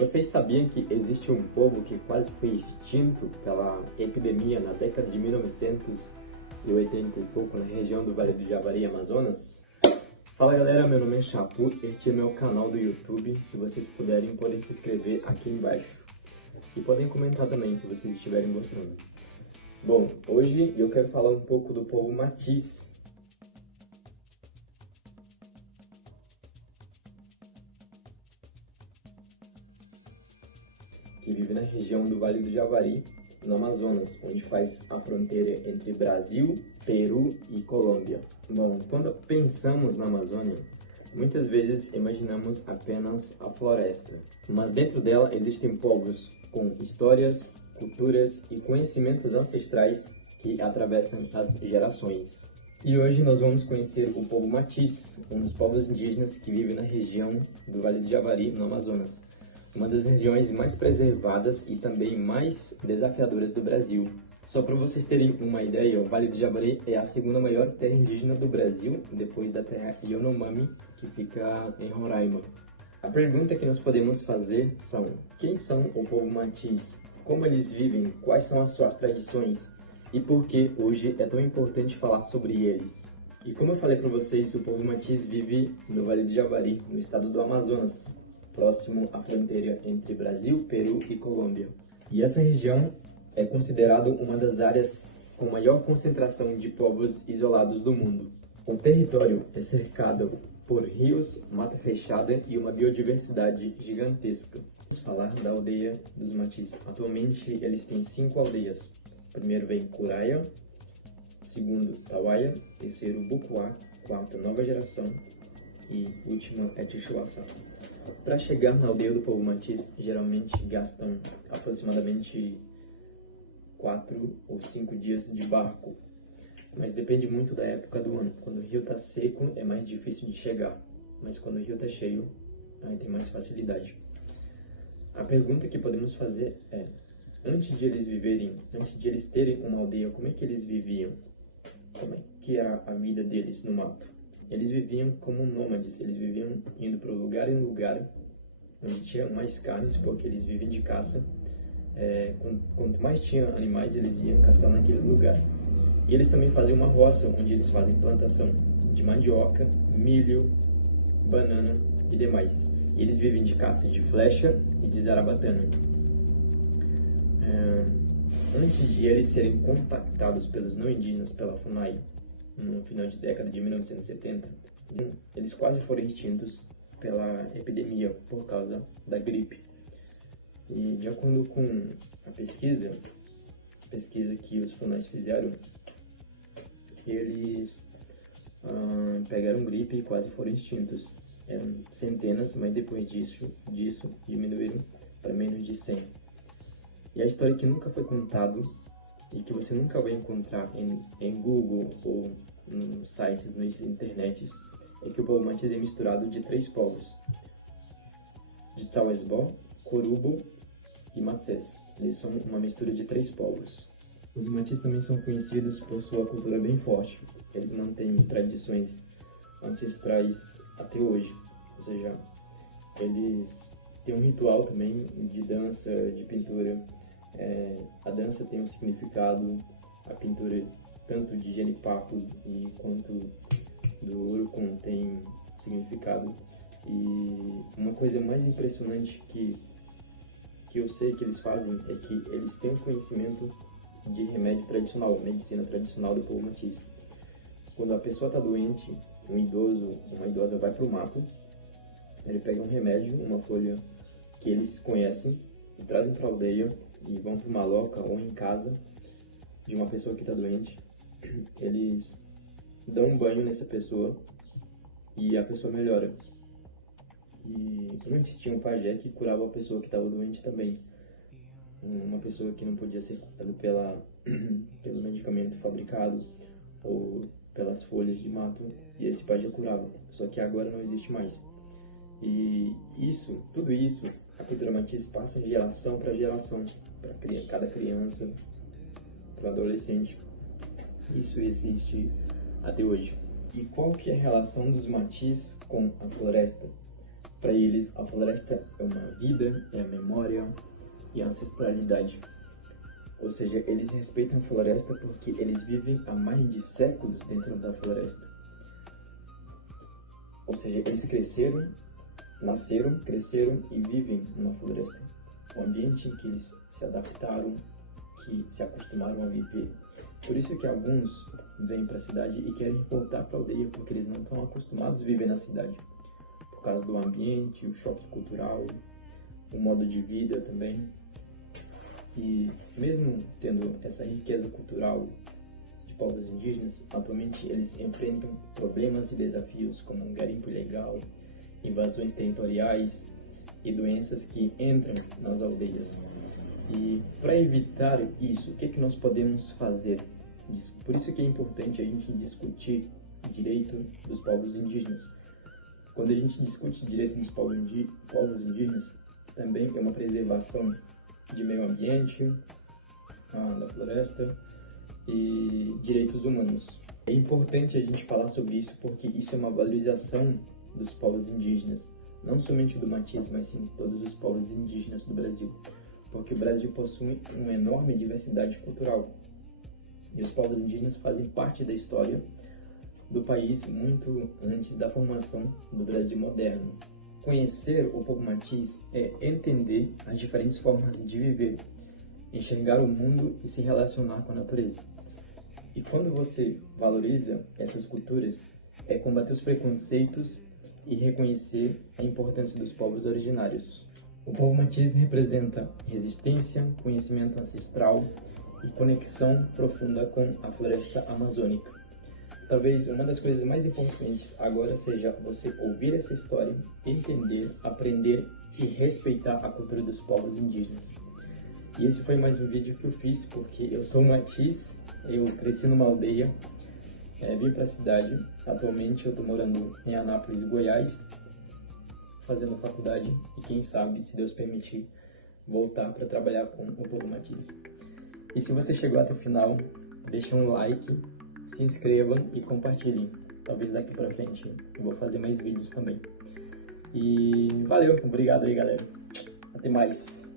Vocês sabiam que existe um povo que quase foi extinto pela epidemia na década de 1980 e pouco na região do Vale do Javari, Amazonas? Fala galera, meu nome é Chapu, este é meu canal do YouTube. Se vocês puderem, podem se inscrever aqui embaixo. E podem comentar também se vocês estiverem gostando. Bom, hoje eu quero falar um pouco do povo Matiz. Que vive na região do Vale do Javari, no Amazonas, onde faz a fronteira entre Brasil, Peru e Colômbia. Bom, quando pensamos na Amazônia, muitas vezes imaginamos apenas a floresta, mas dentro dela existem povos com histórias, culturas e conhecimentos ancestrais que atravessam as gerações. E hoje nós vamos conhecer o povo Matiz, um dos povos indígenas que vive na região do Vale do Javari, no Amazonas, uma das regiões mais preservadas e também mais desafiadoras do Brasil. Só para vocês terem uma ideia, o Vale do Javari é a segunda maior terra indígena do Brasil, depois da terra Yanomami, que fica em Roraima. A pergunta que nós podemos fazer são: quem são o povo Matiz? Como eles vivem? Quais são as suas tradições? E por que hoje é tão importante falar sobre eles? E como eu falei para vocês, o povo Matiz vive no Vale do Javari, no estado do Amazonas, próximo à fronteira entre Brasil, Peru e Colômbia. E essa região é considerada uma das áreas com maior concentração de povos isolados do mundo. O território é cercado por rios, mata fechada e uma biodiversidade gigantesca. Vamos falar da aldeia dos Matiz. Atualmente eles têm 5 aldeias. Primeiro vem Curaia, segundo Tauaia, terceiro Bucuá, quarto Nova Geração e último é Tixuaçá. Para chegar na aldeia do povo Matiz, geralmente gastam aproximadamente 4 ou 5 dias de barco, mas depende muito da época do ano. Quando o rio está seco é mais difícil de chegar, mas quando o rio está cheio, aí tem mais facilidade. A pergunta que podemos fazer é: antes de eles terem uma aldeia, como é que eles viviam? Como é que era a vida deles no mato? Eles viviam como nômades, eles viviam indo para lugar em lugar onde tinha mais carnes, porque eles vivem de caça. Quanto mais tinha animais, eles iam caçar naquele lugar. E eles também faziam uma roça, onde eles fazem plantação de mandioca, milho, banana e demais. E eles vivem de caça de flecha e de zarabatana. Antes de eles serem contactados pelos não indígenas, pela FUNAI, no final de década de 1970, eles quase foram extintos pela epidemia por causa da gripe. E de acordo com a pesquisa que os FUNAIs fizeram, eles pegaram gripe e quase foram extintos. Eram centenas, mas depois disso diminuíram para menos de 100. E a história que nunca foi contada e que você nunca vai encontrar em Google ou nos sites, nas internets, é que o povo Matiz é misturado de 3 povos: de Tsauesbó, Corubo e Matsés. Eles são uma mistura de 3 povos. Os Matiz também são conhecidos por sua cultura bem forte. Eles mantêm tradições ancestrais até hoje, ou seja, eles têm um ritual também de dança, de pintura. A dança tem um significado, a pintura tanto de Genipapo e quanto do Urucum tem significado. E uma coisa mais impressionante que eu sei que eles fazem é que eles têm um conhecimento de remédio tradicional, medicina tradicional do povo Matiz. Quando a pessoa está doente, um idoso, uma idosa vai para o mato, ele pega um remédio, uma folha que eles conhecem, e trazem para a aldeia e vão para uma loca ou em casa de uma pessoa que está doente. Eles dão um banho nessa pessoa e a pessoa melhora. E antes tinha um pajé que curava a pessoa que estava doente também. Uma pessoa que não podia ser curada pelo medicamento fabricado ou pelas folhas de mato, e esse pajé curava. Só que agora não existe mais. E tudo isso, a cultura Matiz passa de geração para geração, para cada criança, para adolescente. Isso existe até hoje. E qual que é a relação dos Matiz com a floresta? Para eles, a floresta é uma vida, é a memória e a ancestralidade. Ou seja, eles respeitam a floresta porque eles vivem há mais de séculos dentro da floresta. Ou seja, eles nasceram, cresceram e vivem numa floresta. Um ambiente em que eles se adaptaram, que se acostumaram a viver. Por isso que alguns vêm para a cidade e querem voltar para a aldeia porque eles não estão acostumados a viver na cidade. Por causa do ambiente, o choque cultural, o modo de vida também. E mesmo tendo essa riqueza cultural de povos indígenas, atualmente eles enfrentam problemas e desafios como garimpo ilegal, invasões territoriais e doenças que entram nas aldeias. E para evitar isso, o que nós podemos fazer? Por isso que é importante a gente discutir o direito dos povos indígenas. Quando a gente discute direito dos povos indígenas, também é uma preservação de meio ambiente, da floresta e direitos humanos. É importante a gente falar sobre isso porque isso é uma valorização dos povos indígenas, não somente do Matiz, mas sim de todos os povos indígenas do Brasil, porque o Brasil possui uma enorme diversidade cultural e os povos indígenas fazem parte da história do país muito antes da formação do Brasil moderno. Conhecer o povo Matiz é entender as diferentes formas de viver, enxergar o mundo e se relacionar com a natureza. E quando você valoriza essas culturas, é combater os preconceitos e reconhecer a importância dos povos originários. O povo Matiz representa resistência, conhecimento ancestral e conexão profunda com a floresta amazônica. Talvez uma das coisas mais importantes agora seja você ouvir essa história, entender, aprender e respeitar a cultura dos povos indígenas. E esse foi mais um vídeo que eu fiz porque eu sou Matiz, eu cresci numa aldeia, vim para a cidade. Atualmente eu estou morando em Anápolis, Goiás, fazendo faculdade e quem sabe, se Deus permitir, voltar para trabalhar com o povo Matiz. E se você chegou até o final, deixa um like, se inscrevam e compartilhem. Talvez daqui pra frente eu vou fazer mais vídeos também. E valeu, obrigado aí galera. Até mais.